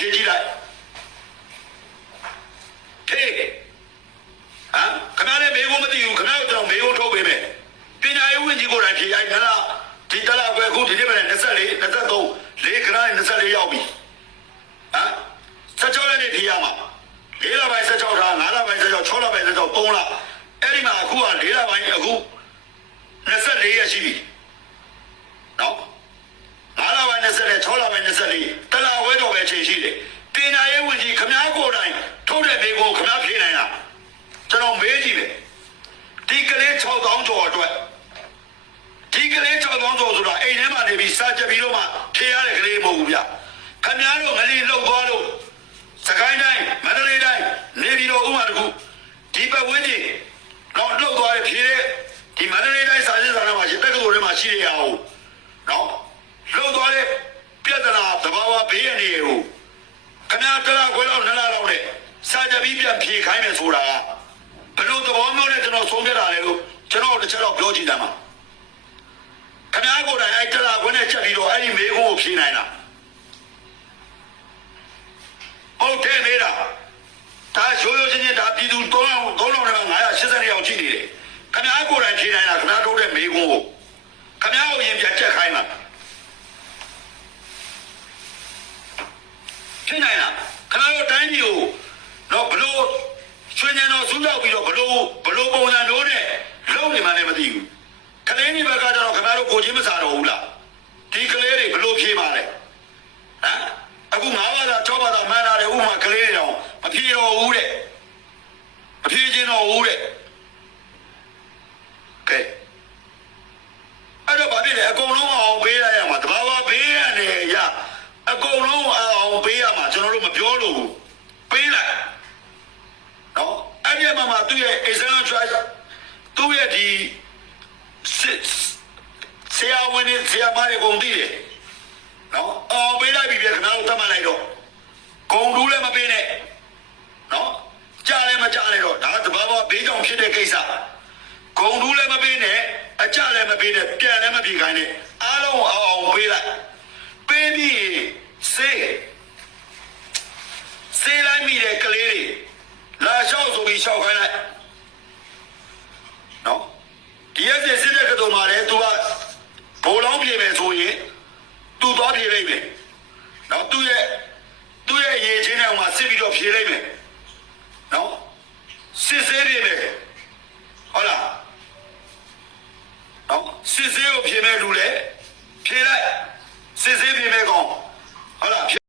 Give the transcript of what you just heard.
ဖြေကြည့်လိုက်ဟေးခဏလေးမေကိုမသိဘူးခဏတော့မေကိုထုတ်ပေးမယ်ပညာရေးဝန်ကြီးကိုယ်တိုင်ဖြေရိုက်ခဏဒီတလားပဲအခုဒီနေ့ပဲ24 23လေးခဏ24ရောက်ပြီ16ရက်နေ့ဖြေရမှာ4လပိုင်း16ထား5လပိုင်း16 6လပိုင်း16 3လအဲ့ဒီမှာအခုက4လပိုင်းအခု24ရက်ရှိပြီနော်5လပိုင်း24 6လပိုင်း24တလားဝဲတော့ပဲချိန်ရှိတယ်ပညာရေးဝန်ကြီးခမားကိုယ်တိုင်ထုတ်တဲ့မေကိုခမားဖြေနိုင်လားကျွန်တော်မေးကြည့်မယ်ဒီကလေး6000ကျော်အတွက်ဒီကလေး6000ကျော်ဆိုတာအိမ်ထဲမှာနေပြီးစာချက်ပြီးတော့မှဖြေရတဲ့ကလေးမဟုတ်ဘူးဗျခမားတို့ငလီလှုပ်သွားလို့စကိုင်းတိုင်းမန္တလေးတိုင်းနေပြည်တော်ဥမာတခုဒီပတ်ဝန်းကျင်တော့လှုပ်သွားတဲ့ဖြေတဲ့ဒီမန္တလေးတိုင်းစာစစ်စာထဲမှာရှိတက္ကသိုလ်ထဲမှာရှိရအောင်နော်လှုပ်သွားတဲ့ပြဿနာသဘာဝဘေးရနေကိုခမားတလားခွဲတော့2လလောက်နဲ့စာချက်ပြီးပြန်ဖြေခိုင်းမယ်ဆိုတာဘယ်လိုသဘောမျိုးနဲ့ကျွန်တော်ဆုံးဖြတ်တာလဲလို့ကျွန်တော်တစ်ချက်တော့ပြောကြည့်တယ်မှာခင်ဗျားကိုယ်တိုင်အဲ့တလားခွနဲ့ချက်ပြီးတော့အဲ့ဒီမေးခွန်းကိုဖြေနိုင်တာဟုတ်တယ်နေတာဒါရိုးရိုးချင်းချင်းဒါပြည်သူ3000နဲ့982ယောက်ရှိနေတယ်ခင်ဗျားကိုယ်တိုင်ဖြေနိုင်တာခင်ဗျားတို့တဲ့မေးခွန်းကိုခင်ဗျားကိုရင်ပြချက်ခိုင်းမှာဖြေနိုင်လားခင်ဗျားတို့တိုင်းပြည်ကိုတော့ဘလို့ချွေးညံတော်ဆူရောက်ပြီးတော့ဘလို့ပုံစံမျိုးနဲ့လုံးနေမှလည်းမသိဘူးကလေးတွေဘက်ကကျတော့ခင်ဗျားတို့ကိုချင်းမစားတော့ဘူးလားဒီကလေးတွေဘလို့ဖြေပါလဲအခု9ဘာသာ6ဘာသာမှန်းလာတယ်ဥမာကလေးတွေတော့မဖြေတော့ဘူးတဲ့မဖြေချင်တော့ဘူးတဲ့ကဲအဲ့တော့ဘာဖြစ်လဲအကုန်လုံးအောင်ပေးရရမှာတဘာဝပေးရတယ်ရအကုန်လုံးအောင်ပေးရမှာကျွန်တော်တို့မပြောလို့ဘူးပေးလိုက်နော်အဲ့ဒီမှာသူ့ရဲ့ exam choice သူ့ရဲ့ဒီဆရာဝန်နဲ့ဆရာမတွေကုန်တည်တယ်နော်အောင်ပေးလိုက်ပြီပြခဏတော့တတ်မှတ်လိုက်တော့ဂုံတူးလည်းမပေးနဲ့နော်ကြားလည်းမကြားနဲ့တော့ဒါကတဘာဝဘေးကြောင့်ဖြစ်တဲ့ကိစ္စဂုံတူးလည်းမပေးနဲ့အကြလည်းမပေးနဲ့ပြန်လည်းမပြေခိုင်းနဲ့အားလုံးအောင်ပေးလိုက်ပေးပြီးစေးလိုက်မိတဲ့ကလေးတွေလာလျှောက်ဆိုပြီးလျှောက်ခိုင်းလိုက်နော်ဒီရက်စစ်တဲ့ကတော့မှလည်း तू ကဘိုးလောင်းပြေမယ်ဆိုရင် तू သွားပြေလိုက်မယ်နော်သူ့ရဲ့ရေချင်းထဲမှာစစ်ပြီးတော့ပြေလိုက်မယ်နော်စစ်စေးပြေမယ်ဟုတ်လားနော်စစ်စေးကိုပြေမယ်လူလေပြေလိုက်စစ်စေးပြေမယ်ကောင်